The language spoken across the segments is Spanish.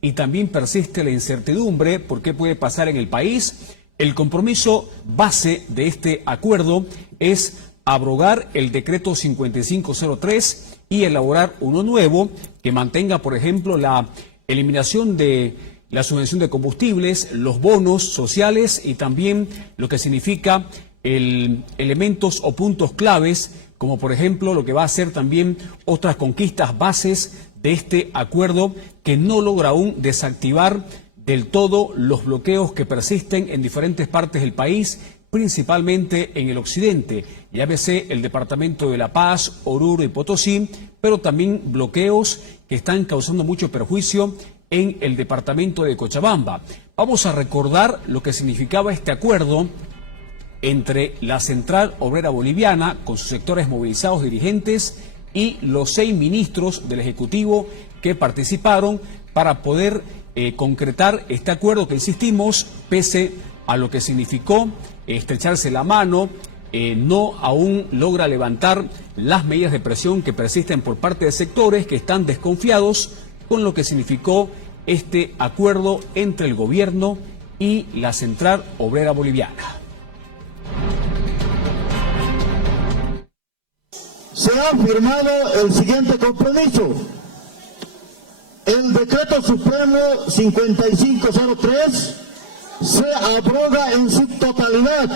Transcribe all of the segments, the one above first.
y también persiste la incertidumbre por qué puede pasar en el país. El compromiso base de este acuerdo es abrogar el decreto 5503 y elaborar uno nuevo que mantenga, por ejemplo, la eliminación de la subvención de combustibles, los bonos sociales y también lo que significa elementos o puntos claves, como por ejemplo lo que va a ser también otras conquistas bases de este acuerdo que no logra aún desactivar del todo los bloqueos que persisten en diferentes partes del país, principalmente en el occidente, llámese el departamento de La Paz, Oruro y Potosí, pero también bloqueos que están causando mucho perjuicio en el departamento de Cochabamba. Vamos a recordar lo que significaba este acuerdo entre la Central Obrera Boliviana, con sus sectores movilizados dirigentes, y los 6 ministros del Ejecutivo que participaron para poder concretar este acuerdo que, insistimos, pese a lo que significó estrecharse la mano, no aún logra levantar las medidas de presión que persisten por parte de sectores que están desconfiados con lo que significó este acuerdo entre el gobierno y la Central Obrera Boliviana. Se ha firmado el siguiente compromiso. El decreto supremo 5503 se abroga en su totalidad.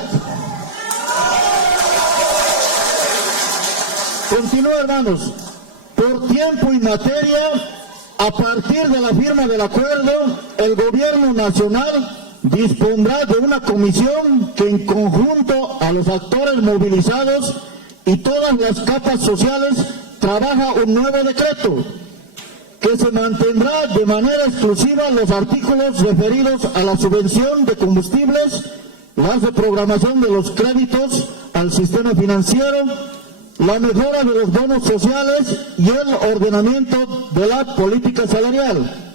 Continúa, hermanos. Por tiempo y materia, a partir de la firma del acuerdo, el gobierno nacional dispondrá de una comisión que, en conjunto a los actores movilizados y todas las capas sociales, trabaja un nuevo decreto que se mantendrá de manera exclusiva los artículos referidos a la subvención de combustibles, la reprogramación de los créditos al sistema financiero, la mejora de los bonos sociales y el ordenamiento de la política salarial.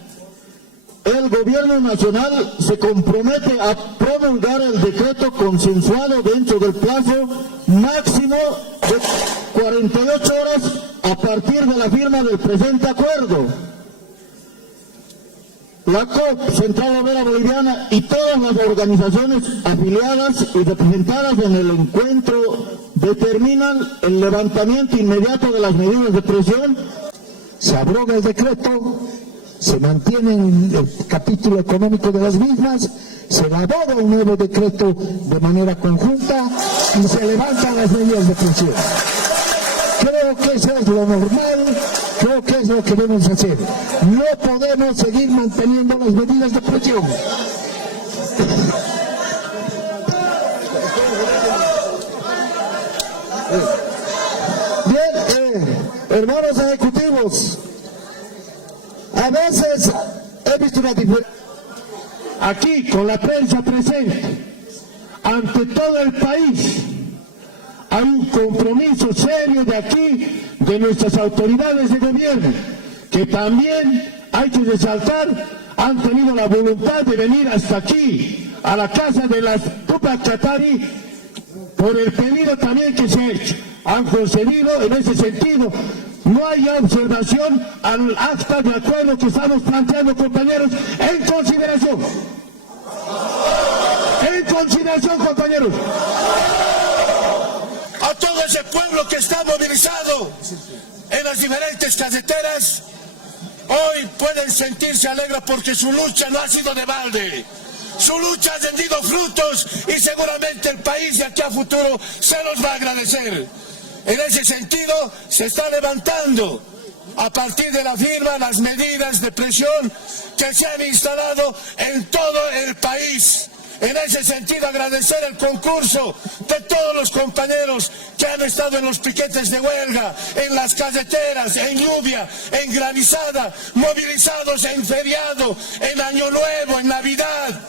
El gobierno nacional se compromete a promulgar el decreto consensuado dentro del plazo máximo de 48 horas a partir de la firma del presente acuerdo. La COP, Central Obrera Boliviana, y todas las organizaciones afiliadas y representadas en el encuentro determinan el levantamiento inmediato de las medidas de presión. Se abroga el decreto, se mantiene el capítulo económico de las mismas, se elabora un nuevo decreto de manera conjunta y se levantan las medidas de presión. Creo que eso es lo normal, creo que es lo que debemos hacer. No podemos seguir manteniendo las medidas de presión. Bien, hermanos ejecutivos, a veces he visto una diferencia aquí con la prensa presente, ante todo el país. Hay un compromiso serio de aquí, de nuestras autoridades de gobierno, que también hay que resaltar, han tenido la voluntad de venir hasta aquí, a la casa de las Tupac Katari, por el pedido también que se ha hecho. Han concedido en ese sentido. No hay observación al acta de acuerdo que estamos planteando, compañeros, en consideración. En consideración, compañeros. A todo ese pueblo que está movilizado en las diferentes caseteras, hoy pueden sentirse alegres porque su lucha no ha sido de balde. Su lucha ha rendido frutos y seguramente el país de aquí a futuro se los va a agradecer. En ese sentido, se está levantando a partir de la firma las medidas de presión que se han instalado en todo el país. En ese sentido, agradecer el concurso de todos los compañeros que han estado en los piquetes de huelga, en las carreteras, en lluvia, en granizada, movilizados en feriado, en Año Nuevo, en Navidad.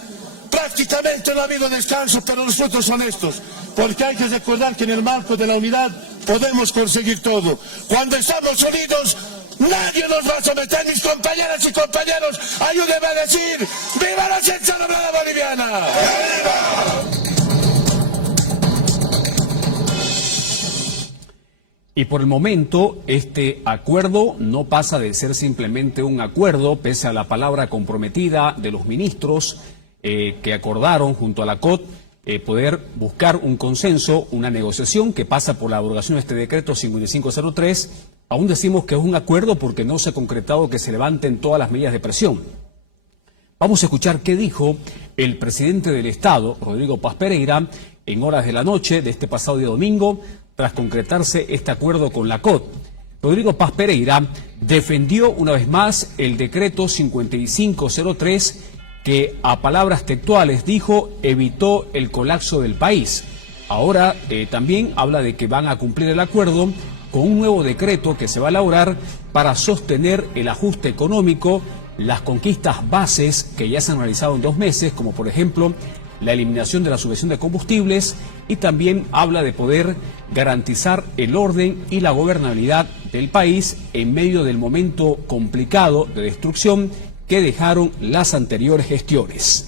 Prácticamente no ha habido descanso, pero los frutos son estos. Porque hay que recordar que en el marco de la unidad podemos conseguir todo. Cuando estamos unidos, nadie nos va a someter. Mis compañeras y compañeros, ayúdenme a decir: ¡viva la Central Obrera Boliviana! ¡Viva! Y por el momento, este acuerdo no pasa de ser simplemente un acuerdo, pese a la palabra comprometida de los ministros que acordaron junto a la COT poder buscar un consenso, una negociación que pasa por la abrogación de este decreto 5503. Aún decimos que es un acuerdo porque no se ha concretado que se levanten todas las medidas de presión. Vamos a escuchar qué dijo el presidente del Estado, Rodrigo Paz Pereira, en horas de la noche de este pasado día domingo, tras concretarse este acuerdo con la COT. Rodrigo Paz Pereira defendió una vez más el decreto 5503 que, a palabras textuales, dijo, evitó el colapso del país. Ahora también habla de que van a cumplir el acuerdo con un nuevo decreto que se va a elaborar para sostener el ajuste económico, las conquistas bases que ya se han realizado en 2 meses, como por ejemplo la eliminación de la subvención de combustibles, y también habla de poder garantizar el orden y la gobernabilidad del país en medio del momento complicado de destrucción que dejaron las anteriores gestiones.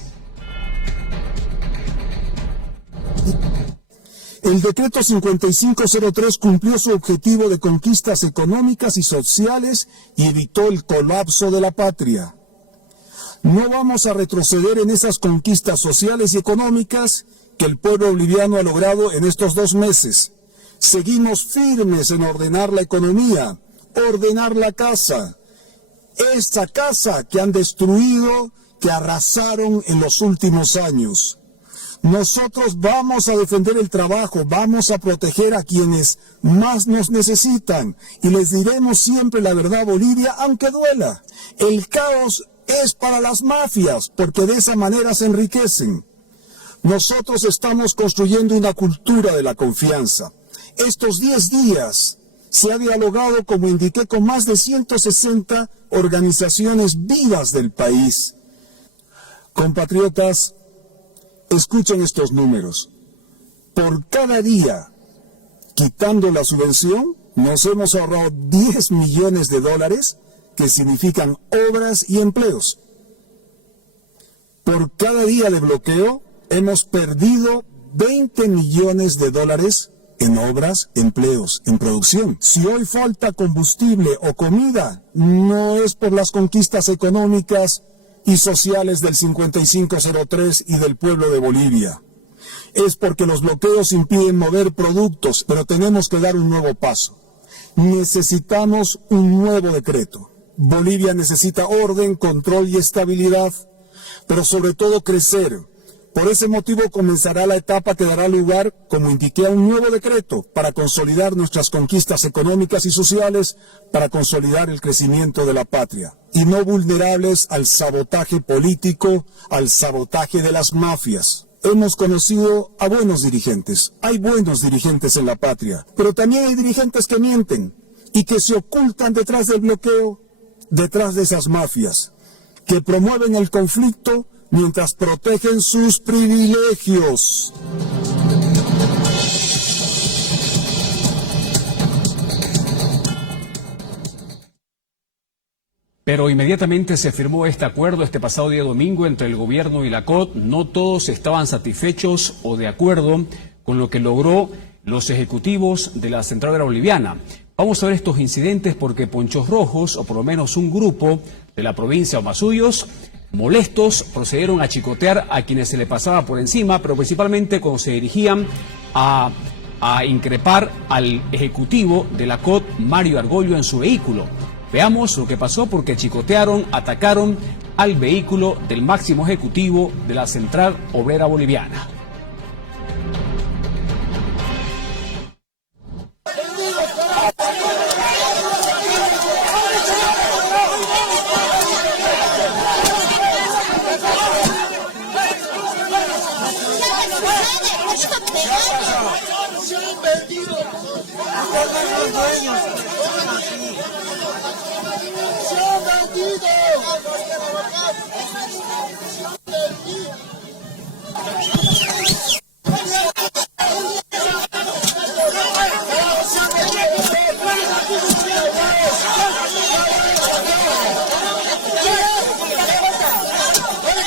El decreto 5503 cumplió su objetivo de conquistas económicas y sociales y evitó el colapso de la patria. No vamos a retroceder en esas conquistas sociales y económicas que el pueblo boliviano ha logrado en estos 2 meses. Seguimos firmes en ordenar la economía, ordenar la casa. Esta casa que han destruido, que arrasaron en los últimos años. Nosotros vamos a defender el trabajo, vamos a proteger a quienes más nos necesitan y les diremos siempre la verdad a Bolivia, aunque duela. El caos es para las mafias, porque de esa manera se enriquecen. Nosotros estamos construyendo una cultura de la confianza. Estos 10 días se ha dialogado, como indiqué, con más de 160 organizaciones vivas del país. Compatriotas, escuchen estos números. Por cada día, quitando la subvención, nos hemos ahorrado 10 millones de dólares, que significan obras y empleos. Por cada día de bloqueo, hemos perdido 20 millones de dólares en obras, empleos, en producción. Si hoy falta combustible o comida, no es por las conquistas económicas y sociales del 5503 y del pueblo de Bolivia. Es porque los bloqueos impiden mover productos, pero tenemos que dar un nuevo paso. Necesitamos un nuevo decreto. Bolivia necesita orden, control y estabilidad, pero sobre todo crecer. Por ese motivo comenzará la etapa que dará lugar, como indiqué, a un nuevo decreto para consolidar nuestras conquistas económicas y sociales, para consolidar el crecimiento de la patria, y no vulnerables al sabotaje político, al sabotaje de las mafias. Hemos conocido a buenos dirigentes, hay buenos dirigentes en la patria, pero también hay dirigentes que mienten y que se ocultan detrás del bloqueo, detrás de esas mafias, que promueven el conflicto mientras protegen sus privilegios. Pero inmediatamente se firmó este acuerdo este pasado día domingo entre el gobierno y la COT. No todos estaban satisfechos o de acuerdo con lo que logró los ejecutivos de la Central Obrera Boliviana. Vamos a ver estos incidentes porque Ponchos Rojos, o por lo menos un grupo de la provincia de Omasuyos, molestos, procedieron a chicotear a quienes se le pasaba por encima, pero principalmente cuando se dirigían a increpar al ejecutivo de la COT, Mario Argollo, en su vehículo. Veamos lo que pasó porque chicotearon, atacaron al vehículo del máximo ejecutivo de la Central Obrera Boliviana.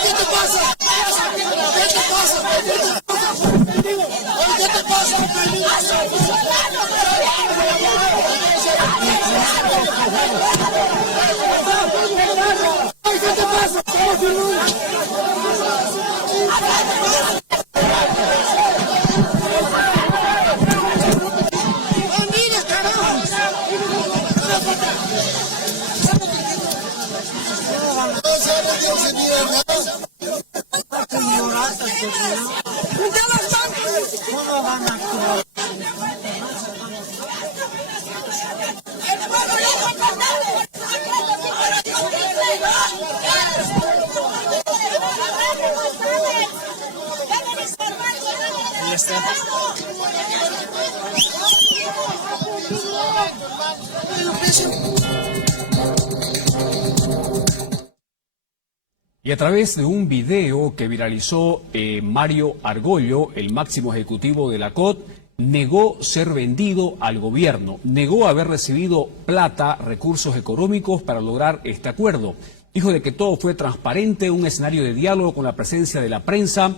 ¿Qué te pasa? ¿Cómo van a actuar? Ya está. Y a través de un video que viralizó Mario Argollo, el máximo ejecutivo de la COT, negó ser vendido al gobierno, negó haber recibido plata, recursos económicos para lograr este acuerdo. Dijo de que todo fue transparente, un escenario de diálogo con la presencia de la prensa,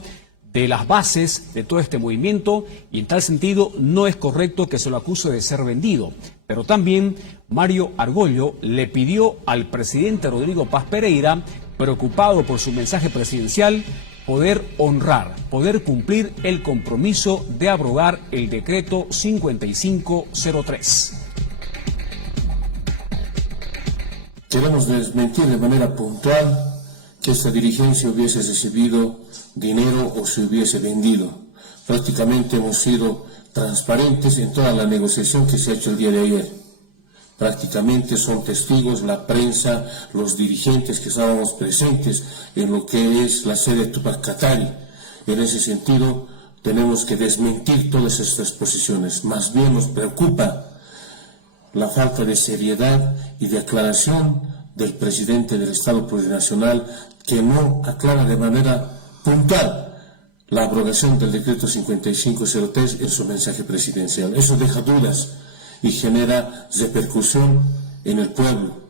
de las bases de todo este movimiento, y en tal sentido no es correcto que se lo acuse de ser vendido. Pero también Mario Argollo le pidió al presidente Rodrigo Paz Pereira, preocupado por su mensaje presidencial, poder honrar, poder cumplir el compromiso de abrogar el decreto 5503. Queremos desmentir de manera puntual que esta dirigencia hubiese recibido dinero o se hubiese vendido. Prácticamente hemos sido transparentes en toda la negociación que se ha hecho el día de ayer. Prácticamente son testigos la prensa, los dirigentes que estábamos presentes en lo que es la sede de Tupac Katari. En ese sentido, tenemos que desmentir todas estas posiciones. Más bien nos preocupa la falta de seriedad y de aclaración del presidente del Estado Plurinacional, que no aclara de manera puntual la abrogación del decreto 5503 en su mensaje presidencial. Eso deja dudas y genera repercusión en el pueblo.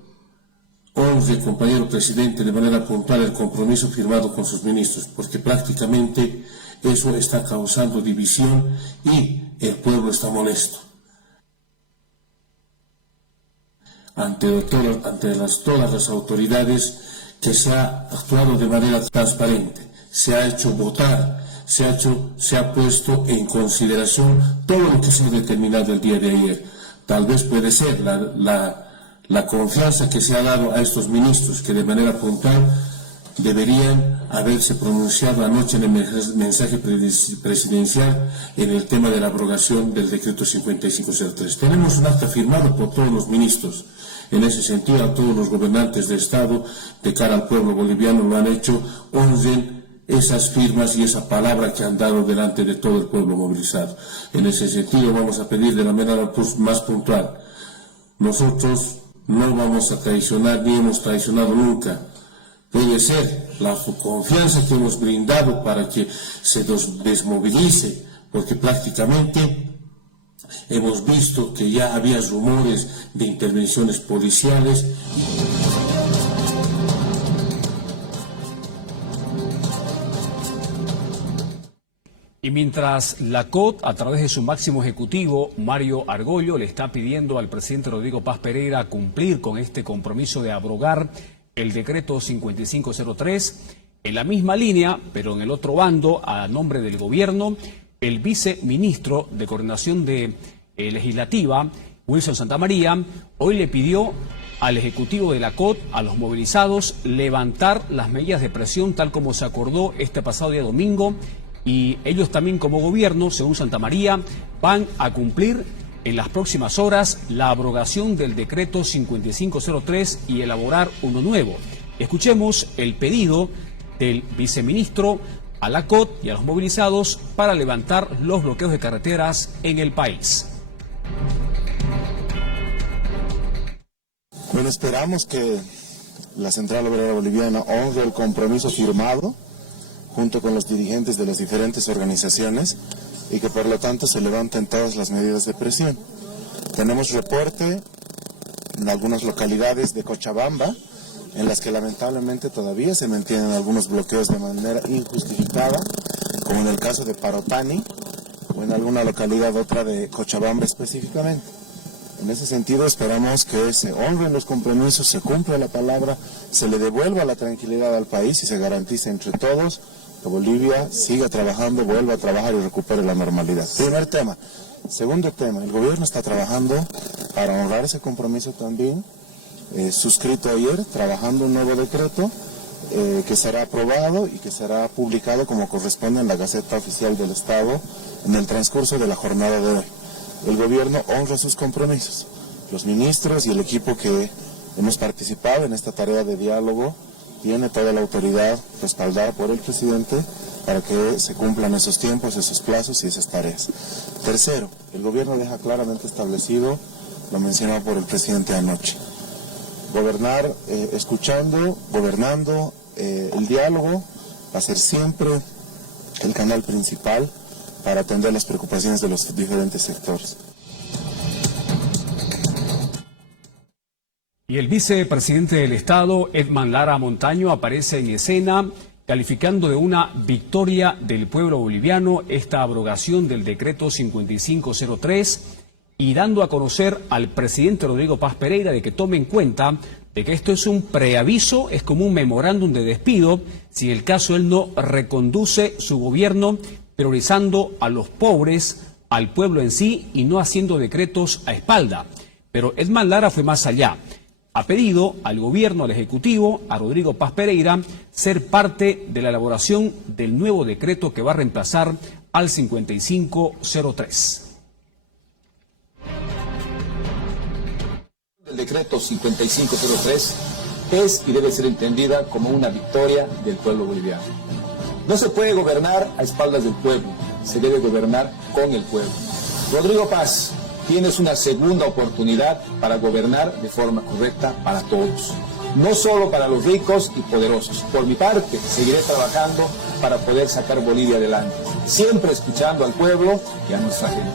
Honre, compañero presidente, de manera puntual el compromiso firmado con sus ministros, porque prácticamente eso está causando división y el pueblo está molesto. Ante todas las autoridades que se ha actuado de manera transparente, se ha hecho votar, se ha puesto en consideración todo lo que se ha determinado el día de ayer. Tal vez puede ser la confianza que se ha dado a estos ministros, que de manera puntual deberían haberse pronunciado anoche en el mensaje presidencial en el tema de la abrogación del decreto 5503. Tenemos un acta firmado por todos los ministros. En ese sentido, a todos los gobernantes de Estado, de cara al pueblo boliviano, lo han hecho. Honren esas firmas y esa palabra que han dado delante de todo el pueblo movilizado. En ese sentido, vamos a pedir de la manera más puntual. Nosotros no vamos a traicionar, ni hemos traicionado nunca. Puede ser la confianza que hemos brindado para que se desmovilice, porque prácticamente hemos visto que ya había rumores de intervenciones policiales. Y mientras la COT, a través de su máximo ejecutivo, Mario Argollo, le está pidiendo al presidente Rodrigo Paz Pereira cumplir con este compromiso de abrogar el decreto 5503, en la misma línea, pero en el otro bando, a nombre del gobierno, el viceministro de Coordinación Legislativa, Wilson Santamaría, hoy le pidió al ejecutivo de la COT, a los movilizados, levantar las medidas de presión tal como se acordó este pasado día domingo, y ellos también como gobierno, según Santamaría, van a cumplir en las próximas horas la abrogación del decreto 5503 y elaborar uno nuevo. Escuchemos el pedido del viceministro a la COT y a los movilizados para levantar los bloqueos de carreteras en el país. Bueno, esperamos que la Central Obrera Boliviana honre el compromiso firmado junto con los dirigentes de las diferentes organizaciones y que por lo tanto se levanten todas las medidas de presión. Tenemos reporte en algunas localidades de Cochabamba en las que lamentablemente todavía se mantienen algunos bloqueos de manera injustificada, como en el caso de Parotani o en alguna localidad otra de Cochabamba específicamente. En ese sentido esperamos que se honren los compromisos, se cumpla la palabra, se le devuelva la tranquilidad al país y se garantice entre todos que Bolivia siga trabajando, vuelva a trabajar y recupere la normalidad. Primer tema. Segundo tema, el gobierno está trabajando para honrar ese compromiso también suscrito ayer, trabajando un nuevo decreto que será aprobado y que será publicado como corresponde en la Gaceta Oficial del Estado en el transcurso de la jornada de hoy. El gobierno honra sus compromisos. Los ministros y el equipo que hemos participado en esta tarea de diálogo tiene toda la autoridad respaldada por el presidente para que se cumplan esos tiempos, esos plazos y esas tareas. Tercero, el gobierno deja claramente establecido, lo mencionaba por el presidente anoche, gobernar escuchando, gobernando, el diálogo va a ser siempre el canal principal para atender las preocupaciones de los diferentes sectores. Y el vicepresidente del Estado, Edman Lara Montaño, aparece en escena calificando de una victoria del pueblo boliviano esta abrogación del decreto 5503 y dando a conocer al presidente Rodrigo Paz Pereira de que tome en cuenta de que esto es un preaviso, es como un memorándum de despido, si en el caso él no reconduce su gobierno priorizando a los pobres, al pueblo en sí y no haciendo decretos a espalda. Pero Edman Lara fue más allá. Ha pedido al gobierno, al Ejecutivo, a Rodrigo Paz Pereira, ser parte de la elaboración del nuevo decreto que va a reemplazar al 5503. El decreto 5503 es y debe ser entendida como una victoria del pueblo boliviano. No se puede gobernar a espaldas del pueblo, se debe gobernar con el pueblo. Rodrigo Paz, tienes una segunda oportunidad para gobernar de forma correcta para todos, no solo para los ricos y poderosos. Por mi parte, seguiré trabajando para poder sacar Bolivia adelante, siempre escuchando al pueblo y a nuestra gente.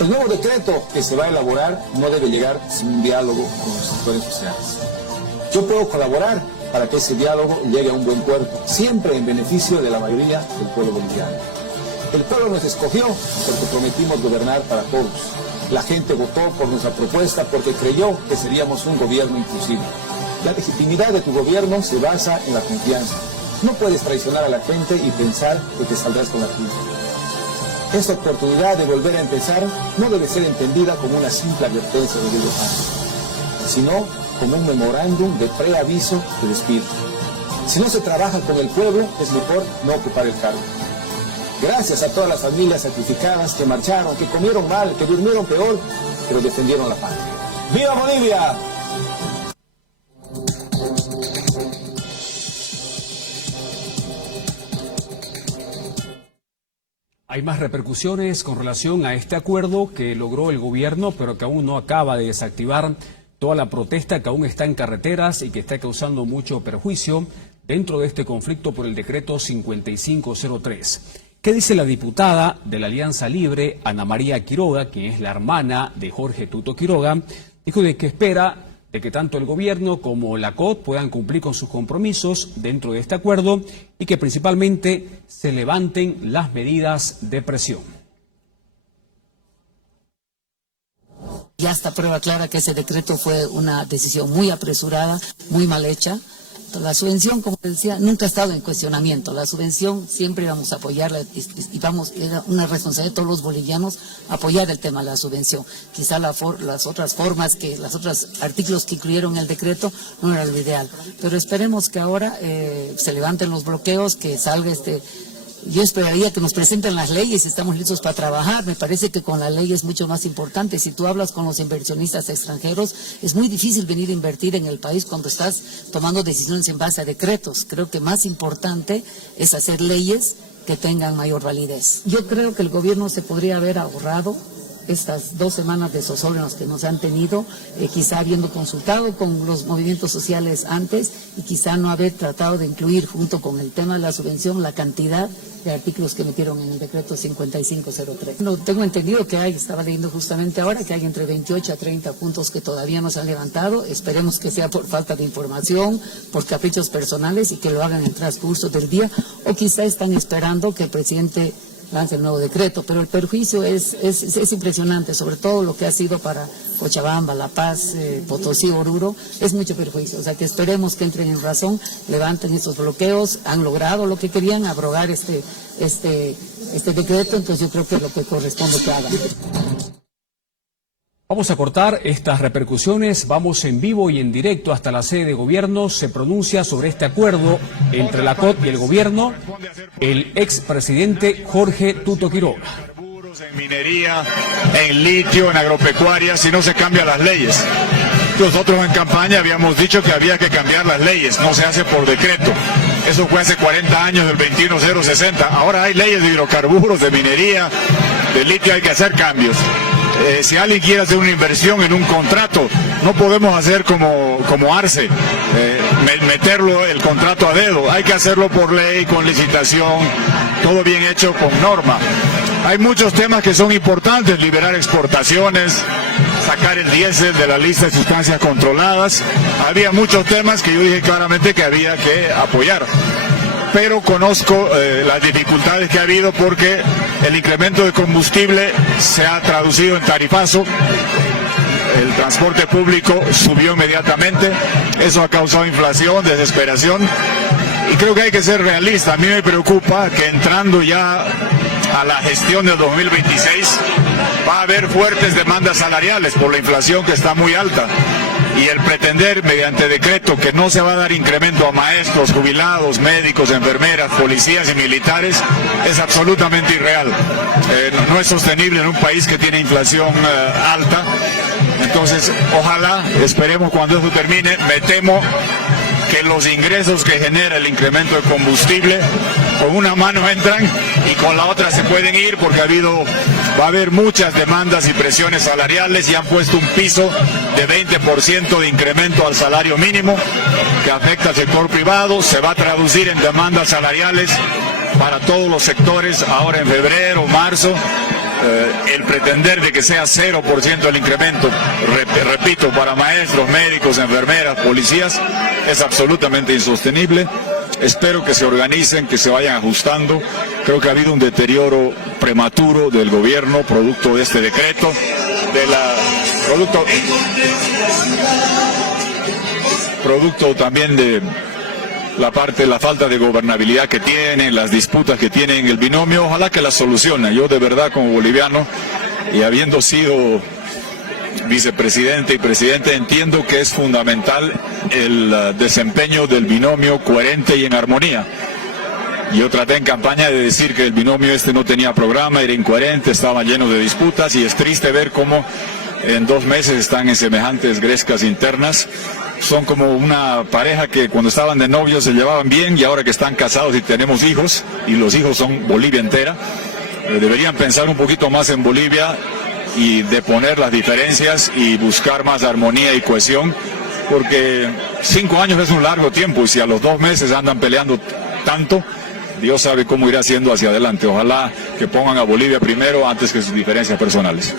El nuevo decreto que se va a elaborar no debe llegar sin un diálogo con los sectores sociales. Yo puedo colaborar para que ese diálogo llegue a un buen puerto, siempre en beneficio de la mayoría del pueblo boliviano. El pueblo nos escogió porque prometimos gobernar para todos. La gente votó por nuestra propuesta porque creyó que seríamos un gobierno inclusivo. La legitimidad de tu gobierno se basa en la confianza. No puedes traicionar a la gente y pensar que te saldrás con la tuya. Esta oportunidad de volver a empezar no debe ser entendida como una simple advertencia de Rodrigo Paz, sino como un memorándum de preaviso de despido. Si no se trabaja con el pueblo, es mejor no ocupar el cargo. Gracias a todas las familias sacrificadas que marcharon, que comieron mal, que durmieron peor, pero defendieron la patria. ¡Viva Bolivia! Hay más repercusiones con relación a este acuerdo que logró el gobierno, pero que aún no acaba de desactivar toda la protesta que aún está en carreteras y que está causando mucho perjuicio dentro de este conflicto por el decreto 5503. ¿Qué dice la diputada de la Alianza Libre, Ana María Quiroga, quien es la hermana de Jorge Tuto Quiroga? Dijo de que espera de que tanto el gobierno como la COT puedan cumplir con sus compromisos dentro de este acuerdo y que principalmente se levanten las medidas de presión. Ya está prueba clara que ese decreto fue una decisión muy apresurada, muy mal hecha. La subvención, como decía, nunca ha estado en cuestionamiento. La subvención siempre vamos a apoyarla y era una responsabilidad de todos los bolivianos apoyar el tema de la subvención. Quizá las otras formas, los otros artículos que incluyeron en el decreto no era lo ideal. Pero esperemos que ahora se levanten los bloqueos, que salga Yo esperaría que nos presenten las leyes, estamos listos para trabajar. Me parece que con la ley es mucho más importante. Si tú hablas con los inversionistas extranjeros, es muy difícil venir a invertir en el país cuando estás tomando decisiones en base a decretos. Creo que más importante es hacer leyes que tengan mayor validez. Yo creo que el gobierno se podría haber ahorrado estas 2 semanas de zozobra que nos han tenido, quizá habiendo consultado con los movimientos sociales antes y quizá no haber tratado de incluir junto con el tema de la subvención la cantidad de artículos que metieron en el decreto 5503. No, tengo entendido que estaba leyendo justamente ahora, que hay entre 28 a 30 puntos que todavía no se han levantado. Esperemos que sea por falta de información, por caprichos personales y que lo hagan en el transcurso del día, o quizá están esperando que el presidente lance el nuevo decreto, pero el perjuicio es impresionante, sobre todo lo que ha sido para Cochabamba, La Paz, Potosí, Oruro, es mucho perjuicio. O sea que esperemos que entren en razón, levanten estos bloqueos, han logrado lo que querían, abrogar este decreto, entonces yo creo que es lo que corresponde que hagan. Vamos a cortar estas repercusiones, vamos en vivo y en directo hasta la sede de gobierno. Se pronuncia sobre este acuerdo entre la COP y el gobierno el expresidente Jorge Tuto Quiroga. En minería, en litio, en agropecuaria, si no se cambian las leyes. Nosotros en campaña habíamos dicho que había que cambiar las leyes, no se hace por decreto. Eso fue hace 40 años, del 21060. Ahora hay leyes de hidrocarburos, de minería, de litio, hay que hacer cambios. Si alguien quiere hacer una inversión en un contrato, no podemos hacer como Arce, meterlo el contrato a dedo. Hay que hacerlo por ley, con licitación, todo bien hecho, con norma. Hay muchos temas que son importantes, liberar exportaciones, sacar el diésel de la lista de sustancias controladas. Había muchos temas que yo dije claramente que había que apoyar. Pero conozco las dificultades que ha habido porque el incremento de combustible se ha traducido en tarifazo. El transporte público subió inmediatamente. Eso ha causado inflación, desesperación. Y creo que hay que ser realista. A mí me preocupa que entrando ya a la gestión del 2026 va a haber fuertes demandas salariales por la inflación que está muy alta. Y el pretender mediante decreto que no se va a dar incremento a maestros, jubilados, médicos, enfermeras, policías y militares es absolutamente irreal. No es sostenible en un país que tiene inflación alta. Entonces, ojalá, esperemos cuando eso termine, me temo que los ingresos que genera el incremento de combustible con una mano entran y con la otra se pueden ir porque va a haber muchas demandas y presiones salariales y han puesto un piso de 20% de incremento al salario mínimo que afecta al sector privado, se va a traducir en demandas salariales para todos los sectores ahora en febrero, marzo. El pretender de que sea 0% el incremento, repito, para maestros, médicos, enfermeras, policías, es absolutamente insostenible. Espero que se organicen, que se vayan ajustando. Creo que ha habido un deterioro prematuro del gobierno, producto de este decreto, producto también de la falta de gobernabilidad que tienen, las disputas que tienen el binomio. Ojalá que las solucionen. Yo de verdad como boliviano y habiendo sido vicepresidente y presidente entiendo que es fundamental el desempeño del binomio coherente y en armonía. Yo traté en campaña de decir que el binomio no tenía programa, era incoherente, estaba lleno de disputas y es triste ver cómo en 2 meses están en semejantes grescas internas. Son como una pareja que cuando estaban de novios se llevaban bien y ahora que están casados y tenemos hijos, y los hijos son Bolivia entera, deberían pensar un poquito más en Bolivia y deponer las diferencias y buscar más armonía y cohesión, porque 5 años es un largo tiempo y si a los 2 meses andan peleando tanto, Dios sabe cómo irá siendo hacia adelante. Ojalá que pongan a Bolivia primero antes que sus diferencias personales.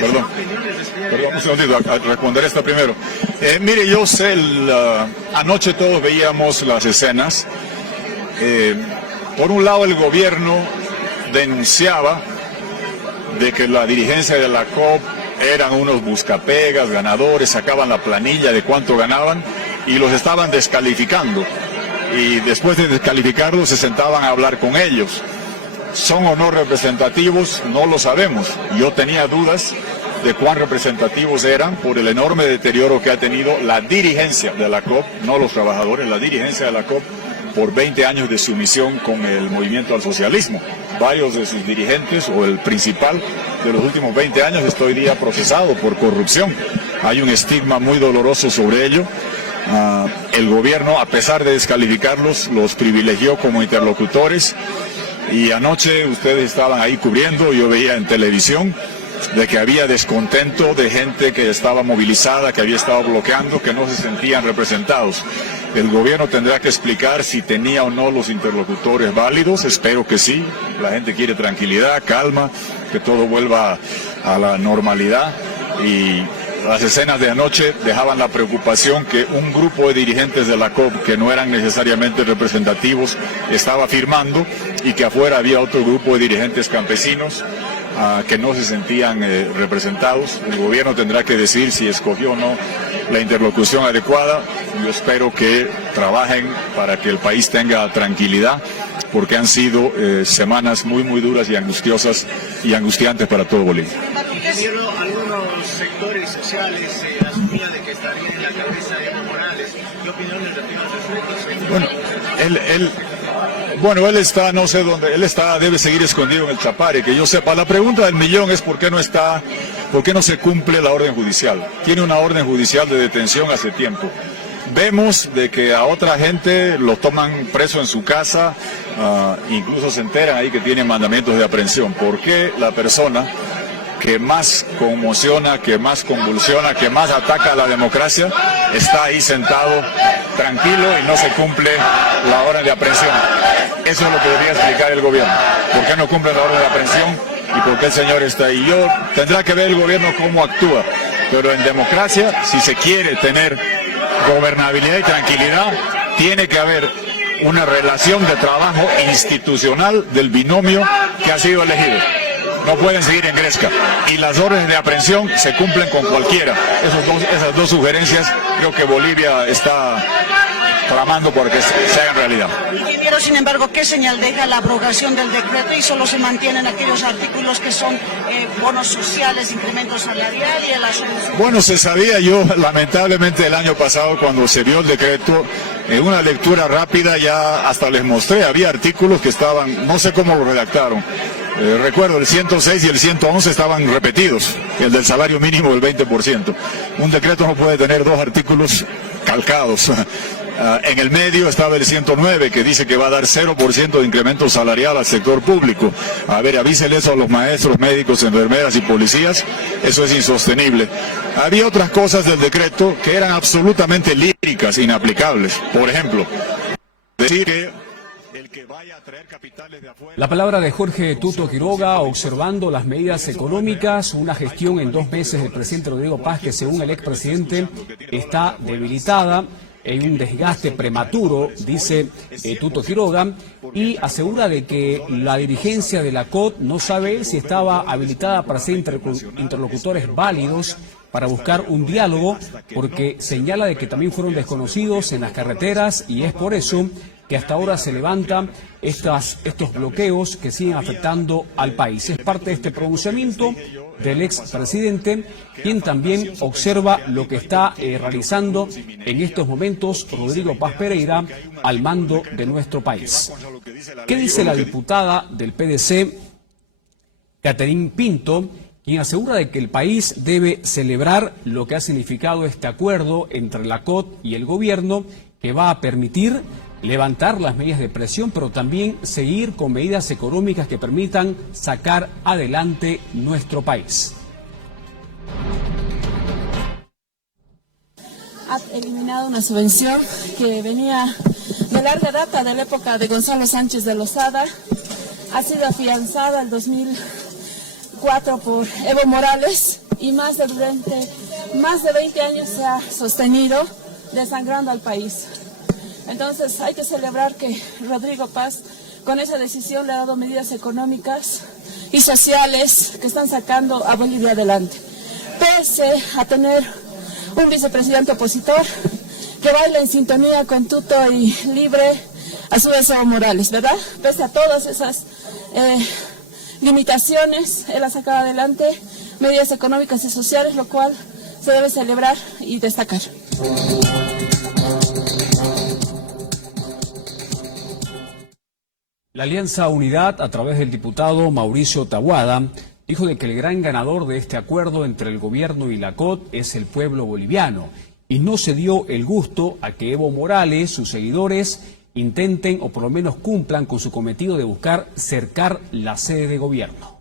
Perdón, un segundito, a responder esto primero. Mire, yo sé, anoche todos veíamos las escenas. Por un lado el gobierno denunciaba de que la dirigencia de la COP eran unos buscapegas, ganadores, sacaban la planilla de cuánto ganaban y los estaban descalificando. Y después de descalificarlos se sentaban a hablar con ellos. ¿Son o no representativos? No lo sabemos. Yo tenía dudas de cuán representativos eran por el enorme deterioro que ha tenido la dirigencia de la COP, no los trabajadores, la dirigencia de la COP, por 20 años de sumisión con el movimiento al socialismo. Varios de sus dirigentes, o el principal de los últimos 20 años, está hoy día procesado por corrupción. Hay un estigma muy doloroso sobre ello. El gobierno, a pesar de descalificarlos, los privilegió como interlocutores. Y anoche ustedes estaban ahí cubriendo, yo veía en televisión, de que había descontento de gente que estaba movilizada, que había estado bloqueando, que no se sentían representados. El gobierno tendrá que explicar si tenía o no los interlocutores válidos, espero que sí. La gente quiere tranquilidad, calma, que todo vuelva a la normalidad. Y las escenas de anoche dejaban la preocupación que un grupo de dirigentes de la COP, que no eran necesariamente representativos, estaba firmando, y que afuera había otro grupo de dirigentes campesinos que no se sentían representados. El gobierno tendrá que decir si escogió o no la interlocución adecuada. Yo espero que trabajen para que el país tenga tranquilidad, porque han sido semanas muy duras y angustiosas y angustiantes para todo Bolivia. Algunos sectores sociales asumían de que estaría en la cabeza de Evo Morales. ¿Qué opinión le tiene al respecto? Bueno, él está, no sé dónde, debe seguir escondido en el Chapare, que yo sepa. La pregunta del millón es por qué no se cumple la orden judicial. Tiene una orden judicial de detención hace tiempo. Vemos de que a otra gente lo toman preso en su casa, incluso se enteran ahí que tiene mandamientos de aprehensión. ¿Por qué la persona que más conmociona, que más convulsiona, que más ataca a la democracia, está ahí sentado tranquilo y no se cumple la orden de aprehensión? Eso es lo que debería explicar el gobierno. ¿Por qué no cumple la orden de aprehensión y por qué el señor está ahí? Tendrá que ver el gobierno cómo actúa, pero en democracia, si se quiere tener gobernabilidad y tranquilidad, tiene que haber una relación de trabajo institucional del binomio que ha sido elegido. No pueden seguir en gresca. Y las órdenes de aprehensión se cumplen con cualquiera. Esas dos sugerencias creo que Bolivia está clamando porque se hagan realidad. Ingeniero, sin embargo, ¿qué señal deja la abrogación del decreto y solo se mantienen aquellos artículos que son bonos sociales, incremento salarial y el asunto? Bueno, se sabía, yo lamentablemente el año pasado cuando se vio el decreto, en una lectura rápida ya hasta les mostré, había artículos que estaban, no sé cómo lo redactaron. Recuerdo, el 106 y el 111 estaban repetidos, el del salario mínimo del 20%. Un decreto no puede tener dos artículos calcados. En el medio estaba el 109, que dice que va a dar 0% de incremento salarial al sector público. A ver, avísenle eso a los maestros, médicos, enfermeras y policías. Eso es insostenible. Había otras cosas del decreto que eran absolutamente líricas, inaplicables. Por ejemplo, decir que la palabra de Jorge Tuto Quiroga, observando las medidas económicas, una gestión en 2 meses del presidente Rodrigo Paz que según el expresidente está debilitada, en un desgaste prematuro, dice Tuto Quiroga, y asegura de que la dirigencia de la COT no sabe si estaba habilitada para ser interlocutores válidos para buscar un diálogo, porque señala de que también fueron desconocidos en las carreteras y es por eso que hasta ahora se levantan estos bloqueos que siguen afectando al país. Es parte de este pronunciamiento del expresidente, quien también observa lo que está realizando en estos momentos Rodrigo Paz Pereira al mando de nuestro país. ¿Qué dice la diputada del PDC, Catherine Pinto, quien asegura de que el país debe celebrar lo que ha significado este acuerdo entre la COT y el gobierno, que va a permitir levantar las medidas de presión, pero también seguir con medidas económicas que permitan sacar adelante nuestro país? Ha eliminado una subvención que venía de larga data, de la época de Gonzalo Sánchez de Lozada. Ha sido afianzada en 2004 por Evo Morales y durante más de 20 años se ha sostenido desangrando al país. Entonces hay que celebrar que Rodrigo Paz con esa decisión le ha dado medidas económicas y sociales que están sacando a Bolivia adelante. Pese a tener un vicepresidente opositor que baila en sintonía con Tuto y libre a su vez Evo Morales, ¿verdad? Pese a todas esas limitaciones, él ha sacado adelante medidas económicas y sociales, lo cual se debe celebrar y destacar. La Alianza Unidad, a través del diputado Mauricio Taboada, dijo de que el gran ganador de este acuerdo entre el gobierno y la COT es el pueblo boliviano y no se dio el gusto a que Evo Morales, sus seguidores, intenten o por lo menos cumplan con su cometido de buscar cercar la sede de gobierno.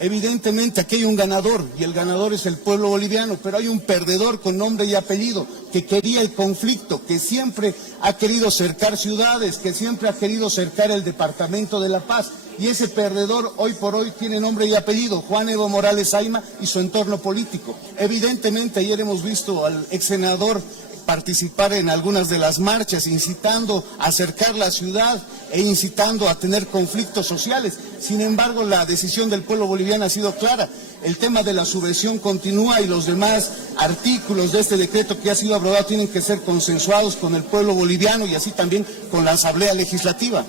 Evidentemente aquí hay un ganador y el ganador es el pueblo boliviano, pero hay un perdedor con nombre y apellido que quería el conflicto, que siempre ha querido cercar ciudades, que siempre ha querido cercar el departamento de La Paz, y ese perdedor hoy por hoy tiene nombre y apellido, Juan Evo Morales Ayma y su entorno político. Evidentemente ayer hemos visto al ex senador participar en algunas de las marchas, incitando a acercar la ciudad e incitando a tener conflictos sociales. Sin embargo, la decisión del pueblo boliviano ha sido clara. el tema de la subvención continúa y los demás artículos de este decreto que ha sido aprobado tienen que ser consensuados con el pueblo boliviano y así también con la Asamblea Legislativa.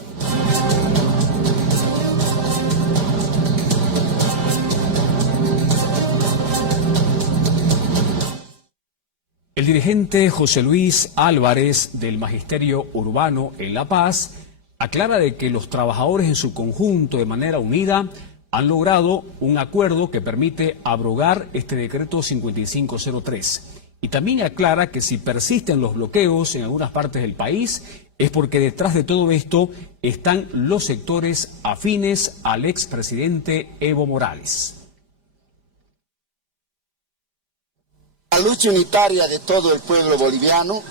El dirigente José Luis Álvarez del Magisterio Urbano en La Paz aclara de que los trabajadores en su conjunto de manera unida han logrado un acuerdo que permite abrogar este decreto 5503. Y también aclara que si persisten los bloqueos en algunas partes del país es porque detrás de todo esto están los sectores afines al expresidente Evo Morales. La lucha unitaria de todo el pueblo boliviano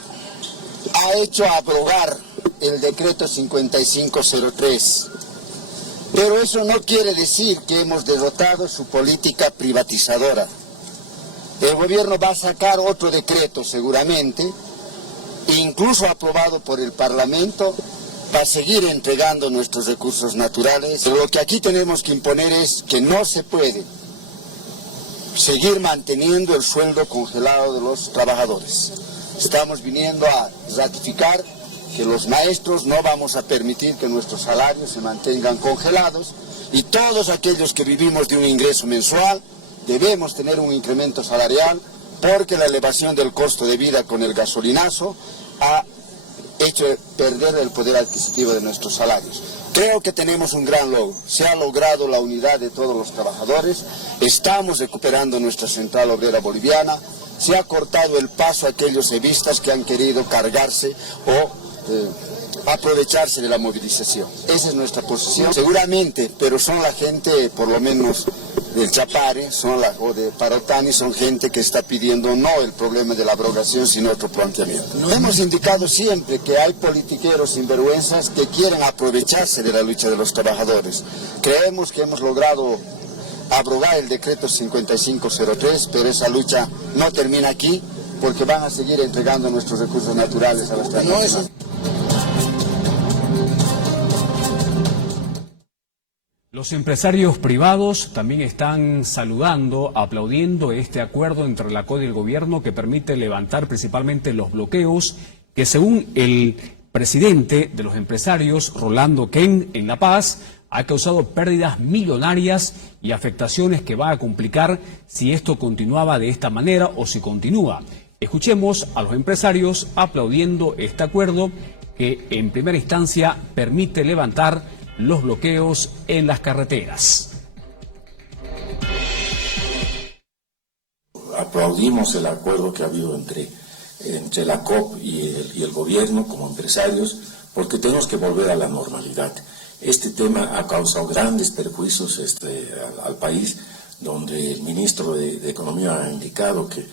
ha hecho abrogar el decreto 5503. Pero eso no quiere decir que hemos derrotado su política privatizadora. El gobierno va a sacar otro decreto seguramente, incluso aprobado por el Parlamento, para seguir entregando nuestros recursos naturales. Lo que aquí tenemos que imponer es que no se puede seguir manteniendo el sueldo congelado de los trabajadores. Estamos viniendo a ratificar que los maestros no vamos a permitir que nuestros salarios se mantengan congelados y todos aquellos que vivimos de un ingreso mensual debemos tener un incremento salarial porque la elevación del costo de vida con el gasolinazo ha hecho perder el poder adquisitivo de nuestros salarios. Creo que tenemos un gran logro. Se ha logrado la unidad de todos los trabajadores, estamos recuperando nuestra central obrera boliviana, se ha cortado el paso a aquellos evistas que han querido cargarse o aprovecharse de la movilización. Esa es nuestra posición. Seguramente, pero son la gente, por lo menos del Chapare, o de Parotani, son gente que está pidiendo no el problema de la abrogación, sino otro planteamiento. Hemos indicado siempre que hay politiqueros sinvergüenzas que quieren aprovecharse de la lucha de los trabajadores. Creemos que hemos logrado abrogar el decreto 5503, pero esa lucha no termina aquí, porque van a seguir entregando nuestros recursos naturales a las transnacionales. Los empresarios privados también están saludando, aplaudiendo este acuerdo entre la CODE y el gobierno que permite levantar principalmente los bloqueos que, según el presidente de los empresarios, Rolando Ken, en La Paz, ha causado pérdidas millonarias y afectaciones que va a complicar si esto continuaba de esta manera o si continúa. Escuchemos a los empresarios aplaudiendo este acuerdo que en primera instancia permite levantar los bloqueos en las carreteras. Aplaudimos el acuerdo que ha habido entre la COP y el gobierno como empresarios, porque tenemos que volver a la normalidad. Este tema ha causado grandes perjuicios al país, donde el ministro de Economía ha indicado que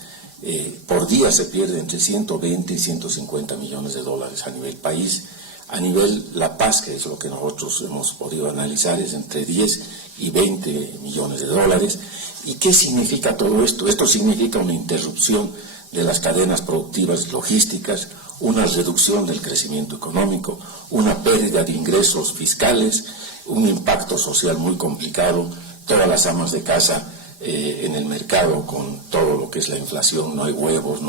por día se pierde entre 120 y 150 millones de dólares a nivel país. A nivel La Paz, que es lo que nosotros hemos podido analizar, es entre 10 y 20 millones de dólares. ¿Y qué significa todo esto? Esto significa una interrupción de las cadenas productivas logísticas, una reducción del crecimiento económico, una pérdida de ingresos fiscales, un impacto social muy complicado, todas las amas de casa en el mercado con todo lo que es la inflación, no hay huevos,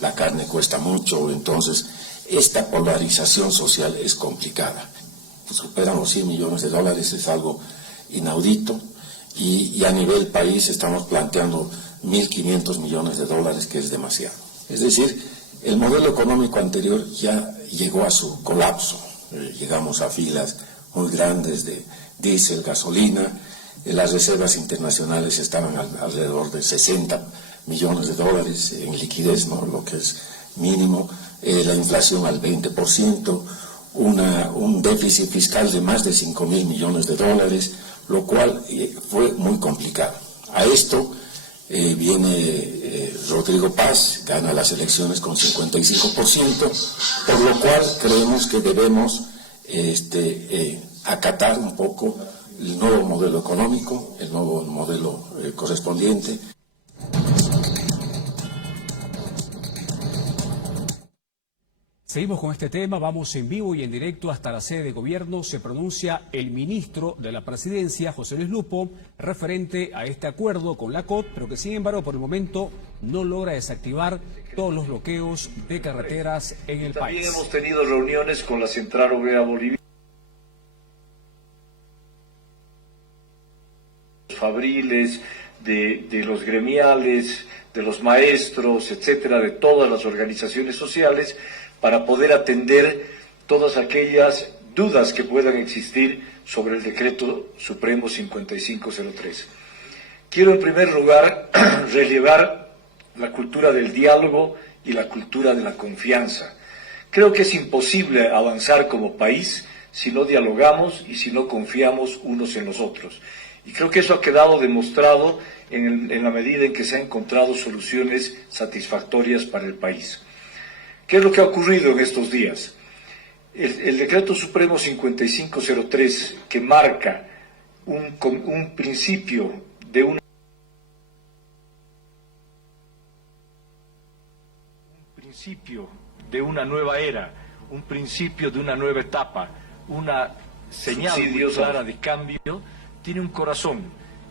la carne cuesta mucho, entonces esta polarización social es complicada. Superan los 100 millones de dólares, es algo inaudito, y a nivel país estamos planteando 1.500 millones de dólares, que es demasiado. Es decir, el modelo económico anterior ya llegó a su colapso. Llegamos a filas muy grandes de diésel, gasolina, las reservas internacionales estaban alrededor de 60 millones de dólares en liquidez, ¿no? Lo que es mínimo. La inflación al 20%, un déficit fiscal de más de 5.000 millones de dólares, lo cual fue muy complicado. A esto viene Rodrigo Paz, gana las elecciones con 55%, por lo cual creemos que debemos acatar un poco el nuevo modelo económico, el nuevo modelo correspondiente. Seguimos con este tema, vamos en vivo y en directo hasta la sede de gobierno. Se pronuncia el ministro de la Presidencia, José Luis Lupo, referente a este acuerdo con la COT, pero que sin embargo por el momento no logra desactivar todos los bloqueos de carreteras en el país. También hemos tenido reuniones con la Central Obrera Boliviana, fabriles, de los gremiales, de los maestros, etcétera, de todas las organizaciones sociales, para poder atender todas aquellas dudas que puedan existir sobre el Decreto Supremo 5503. Quiero en primer lugar relevar la cultura del diálogo y la cultura de la confianza. Creo que es imposible avanzar como país si no dialogamos y si no confiamos unos en los otros. Y creo que eso ha quedado demostrado en la medida en que se han encontrado soluciones satisfactorias para el país. ¿Qué es lo que ha ocurrido en estos días? El Decreto Supremo 5503, que marca un principio de una nueva era, un principio de una nueva etapa, una señal muy clara de cambio, tiene un corazón,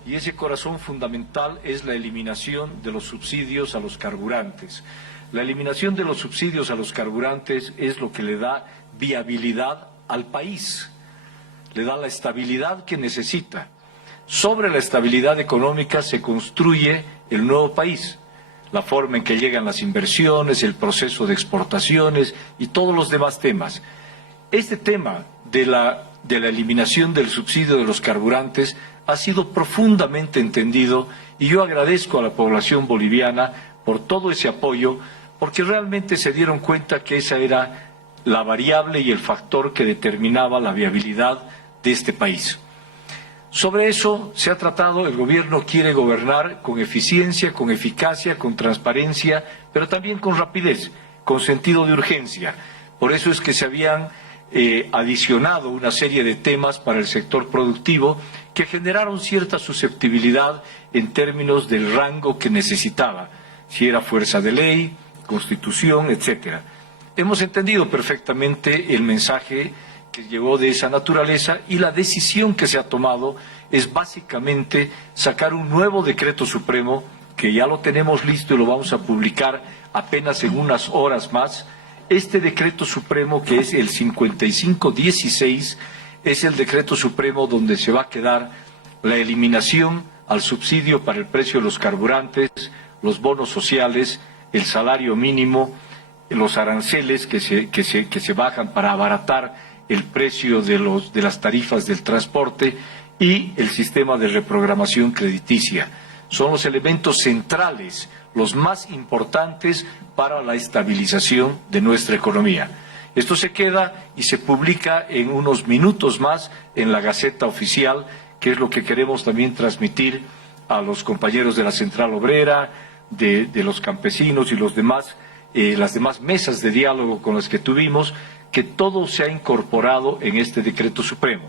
y ese corazón fundamental es la eliminación de los subsidios a los carburantes. La eliminación de los subsidios a los carburantes es lo que le da viabilidad al país, le da la estabilidad que necesita. Sobre la estabilidad económica se construye el nuevo país, la forma en que llegan las inversiones, el proceso de exportaciones y todos los demás temas. Este tema de la eliminación del subsidio de los carburantes ha sido profundamente entendido, y yo agradezco a la población boliviana por todo ese apoyo, porque realmente se dieron cuenta que esa era la variable y el factor que determinaba la viabilidad de este país. Sobre eso se ha tratado. El gobierno quiere gobernar con eficiencia, con eficacia, con transparencia, pero también con rapidez, con sentido de urgencia. Por eso es que se habían adicionado una serie de temas para el sector productivo que generaron cierta susceptibilidad en términos del rango que necesitaba, si era fuerza de ley, Constitución, etcétera. Hemos entendido perfectamente el mensaje que llegó de esa naturaleza, y la decisión que se ha tomado es básicamente sacar un nuevo decreto supremo, que ya lo tenemos listo y lo vamos a publicar apenas en unas horas más. Este decreto supremo, que es el 5516, es el decreto supremo donde se va a quedar la eliminación al subsidio para el precio de los carburantes, los bonos sociales, el salario mínimo, los aranceles que se bajan para abaratar el precio de las tarifas del transporte, y el sistema de reprogramación crediticia. Son los elementos centrales, los más importantes para la estabilización de nuestra economía. Esto se queda y se publica en unos minutos más en la Gaceta Oficial, que es lo que queremos también transmitir a los compañeros de la Central Obrera, de los campesinos y los demás, las demás mesas de diálogo con las que tuvimos, que todo se ha incorporado en este decreto supremo.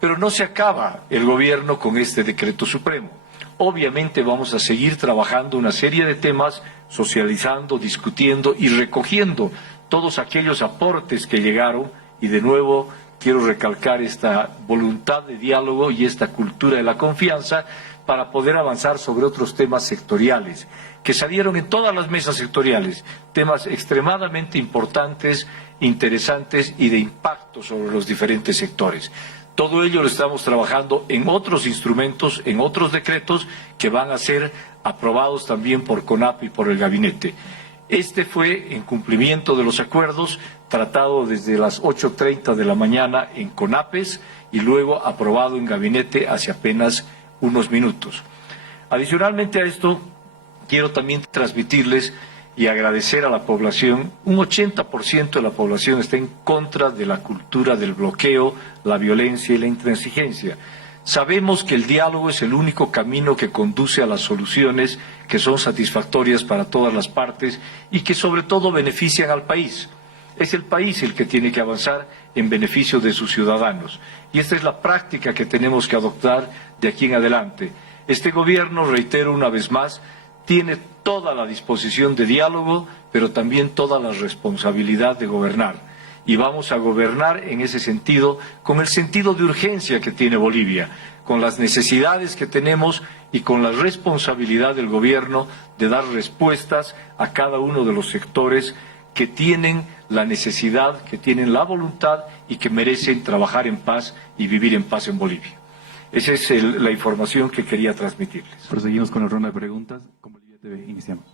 Pero no se acaba el gobierno con este decreto supremo. Obviamente vamos a seguir trabajando una serie de temas, socializando, discutiendo y recogiendo todos aquellos aportes que llegaron, y de nuevo quiero recalcar esta voluntad de diálogo y esta cultura de la confianza para poder avanzar sobre otros temas sectoriales que salieron en todas las mesas sectoriales, temas extremadamente importantes, interesantes y de impacto sobre los diferentes sectores. Todo ello lo estamos trabajando en otros instrumentos, en otros decretos que van a ser aprobados también por CONAP y por el gabinete. Este fue en cumplimiento de los acuerdos, tratado desde las 8:30 de la mañana en CONAPES y luego aprobado en gabinete hace apenas unos minutos. Adicionalmente a esto, quiero también transmitirles y agradecer a la población. Un 80% de la población está en contra de la cultura del bloqueo, la violencia y la intransigencia. Sabemos que el diálogo es el único camino que conduce a las soluciones que son satisfactorias para todas las partes y que sobre todo benefician al país. Es el país el que tiene que avanzar en beneficio de sus ciudadanos. Y esta es la práctica que tenemos que adoptar de aquí en adelante. Este gobierno, reitero una vez más, tiene toda la disposición de diálogo, pero también toda la responsabilidad de gobernar. Y vamos a gobernar en ese sentido, con el sentido de urgencia que tiene Bolivia, con las necesidades que tenemos y con la responsabilidad del gobierno de dar respuestas a cada uno de los sectores que tienen la necesidad, que tienen la voluntad y que merecen trabajar en paz y vivir en paz en Bolivia. Esa es la información que quería transmitirles. Proseguimos con la ronda de preguntas. Con Bolivia TV iniciamos.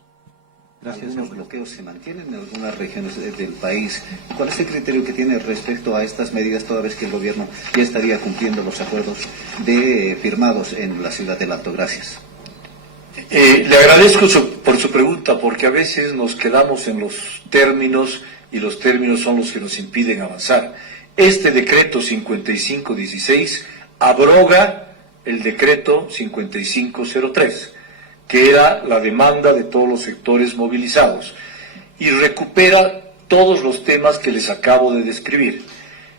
Gracias. Algunos bloqueos se mantienen en algunas regiones del país. ¿Cuál es el criterio que tiene respecto a estas medidas, toda vez que el gobierno ya estaría cumpliendo los acuerdos firmados en la ciudad del Alto? Gracias. Le agradezco por su pregunta, porque a veces nos quedamos en los términos y los términos son los que nos impiden avanzar. Este decreto 5516 abroga el decreto 5503, que era la demanda de todos los sectores movilizados, y recupera todos los temas que les acabo de describir.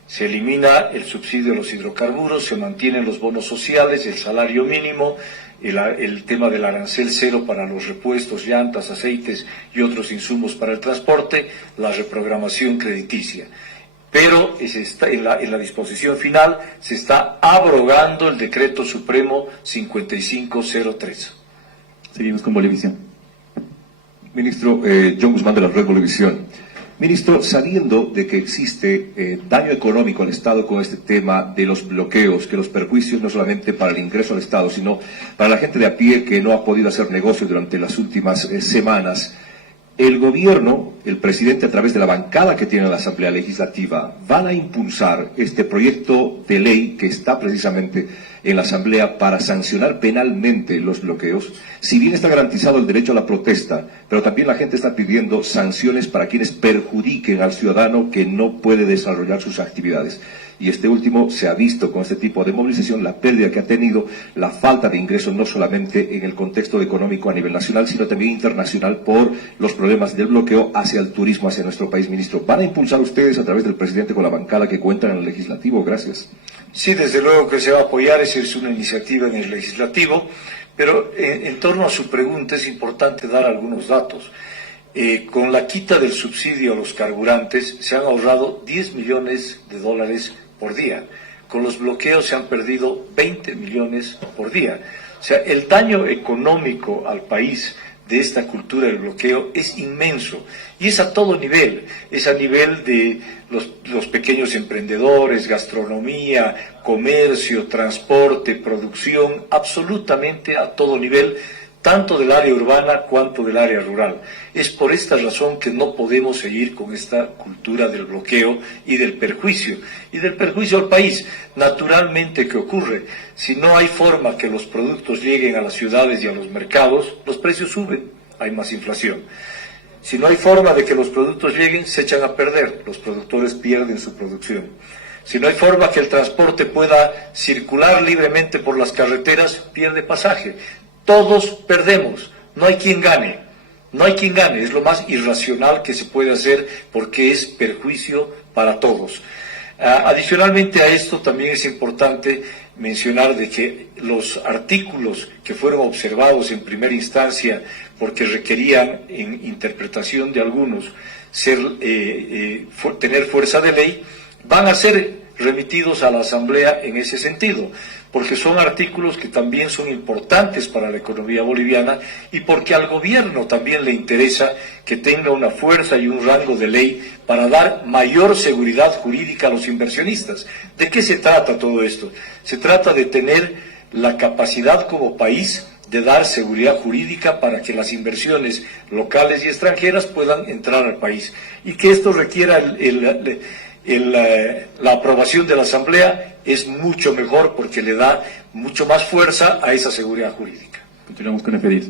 Se elimina el subsidio a los hidrocarburos, se mantienen los bonos sociales, el salario mínimo, el tema del arancel cero para los repuestos, llantas, aceites y otros insumos para el transporte, la reprogramación crediticia. Pero en la disposición final se está abrogando el decreto supremo 5503. Seguimos con Bolivisión. Ministro, John Guzmán de la Red Bolivisión. Ministro, sabiendo de que existe daño económico al Estado con este tema de los bloqueos, que los perjuicios no solamente para el ingreso al Estado, sino para la gente de a pie que no ha podido hacer negocio durante las últimas semanas, el gobierno, el presidente a través de la bancada que tiene la Asamblea Legislativa, van a impulsar este proyecto de ley que está precisamente en la Asamblea para sancionar penalmente los bloqueos. Si bien está garantizado el derecho a la protesta, pero también la gente está pidiendo sanciones para quienes perjudiquen al ciudadano que no puede desarrollar sus actividades. Y este último se ha visto con este tipo de movilización la pérdida que ha tenido, la falta de ingresos no solamente en el contexto económico a nivel nacional, sino también internacional por los problemas del bloqueo hacia el turismo, hacia nuestro país. Ministro, ¿van a impulsar ustedes a través del presidente con la bancada que cuentan en el legislativo? Gracias. Sí, desde luego que se va a apoyar, esa es una iniciativa en el legislativo, pero en torno a su pregunta es importante dar algunos datos. Con la quita del subsidio a los carburantes se han ahorrado $10 millones por día. Con los bloqueos se han perdido 20 millones por día. O sea, el daño económico al país de esta cultura del bloqueo es inmenso, y es a todo nivel, es a nivel de los pequeños emprendedores, gastronomía, comercio, transporte, producción, absolutamente a todo nivel, tanto del área urbana cuanto del área rural. Es por esta razón que no podemos seguir con esta cultura del bloqueo y del perjuicio al país. Naturalmente, ¿qué ocurre? Si no hay forma que los productos lleguen a las ciudades y a los mercados, los precios suben, hay más inflación. Si no hay forma de que los productos lleguen, se echan a perder, los productores pierden su producción. Si no hay forma que el transporte pueda circular libremente por las carreteras, pierde pasaje. Todos perdemos, no hay quien gane, es lo más irracional que se puede hacer porque es perjuicio para todos. Adicionalmente a esto también es importante mencionar de que los artículos que fueron observados en primera instancia porque requerían en interpretación de algunos tener fuerza de ley, van a ser remitidos a la Asamblea en ese sentido, porque son artículos que también son importantes para la economía boliviana y porque al gobierno también le interesa que tenga una fuerza y un rango de ley para dar mayor seguridad jurídica a los inversionistas. ¿De qué se trata todo esto? Se trata de tener la capacidad como país de dar seguridad jurídica para que las inversiones locales y extranjeras puedan entrar al país, y que esto requiera la aprobación de la Asamblea es mucho mejor porque le da mucho más fuerza a esa seguridad jurídica. Continuamos con F10.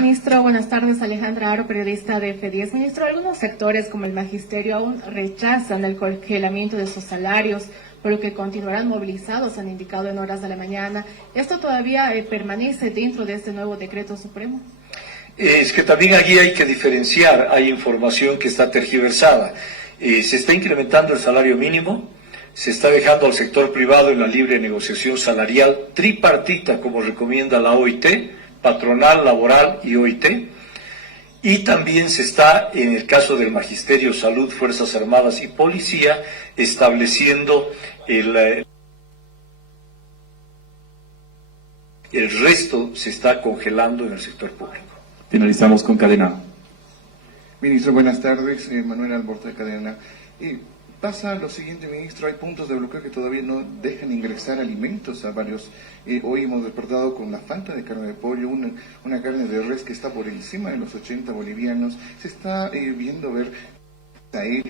Ministro, buenas tardes. Alejandra Aro, periodista de F10. Ministro, algunos sectores como el magisterio aún rechazan el congelamiento de sus salarios, por lo que continuarán movilizados, han indicado en horas de la mañana. ¿Esto todavía permanece dentro de este nuevo decreto supremo? Es que también aquí hay que diferenciar, hay información que está tergiversada. Se está incrementando el salario mínimo, se está dejando al sector privado en la libre negociación salarial tripartita, como recomienda la OIT, patronal, laboral y OIT. Y también se está, en el caso del Magisterio, Salud, Fuerzas Armadas y Policía, estableciendo el resto se está congelando en el sector público. Finalizamos con Cadena. Ministro, buenas tardes. Manuel Alborta de Cadena. Pasa lo siguiente, ministro, hay puntos de bloqueo que todavía no dejan ingresar alimentos a varios. Hoy hemos despertado con la falta de carne de pollo, una carne de res que está por encima de los 80 bolivianos. Se está viendo ver a ellos,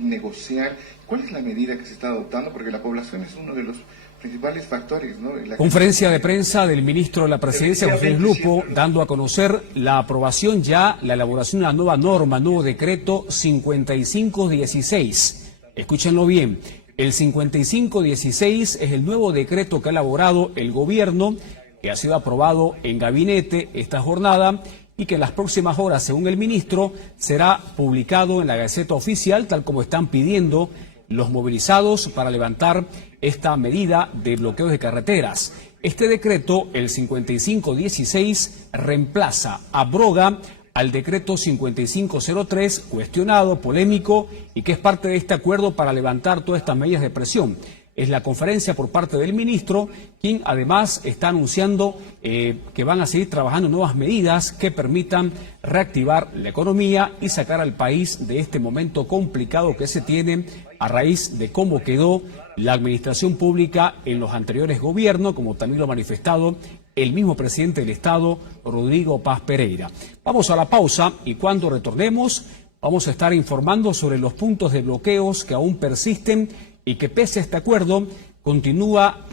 negociar. ¿Cuál es la medida que se está adoptando? Porque la población es uno de los principales factores, ¿no? Conferencia de prensa del ministro de la Presidencia, José Luis Lupo, dando a conocer la aprobación ya, la elaboración de una nueva norma, nuevo decreto 5516. Escúchenlo bien, el 5516 es el nuevo decreto que ha elaborado el gobierno, que ha sido aprobado en gabinete esta jornada y que en las próximas horas, según el ministro, será publicado en la Gaceta Oficial, tal como están pidiendo los movilizados para levantar esta medida de bloqueos de carreteras. Este decreto, el 5516, reemplaza, abroga al decreto 5503, cuestionado, polémico, y que es parte de este acuerdo para levantar todas estas medidas de presión. Es la conferencia por parte del ministro, quien además está anunciando que van a seguir trabajando en nuevas medidas que permitan reactivar la economía y sacar al país de este momento complicado que se tiene a raíz de cómo quedó la administración pública en los anteriores gobiernos, como también lo ha manifestado el mismo presidente del Estado, Rodrigo Paz Pereira. Vamos a la pausa y cuando retornemos vamos a estar informando sobre los puntos de bloqueos que aún persisten y que pese a este acuerdo continúa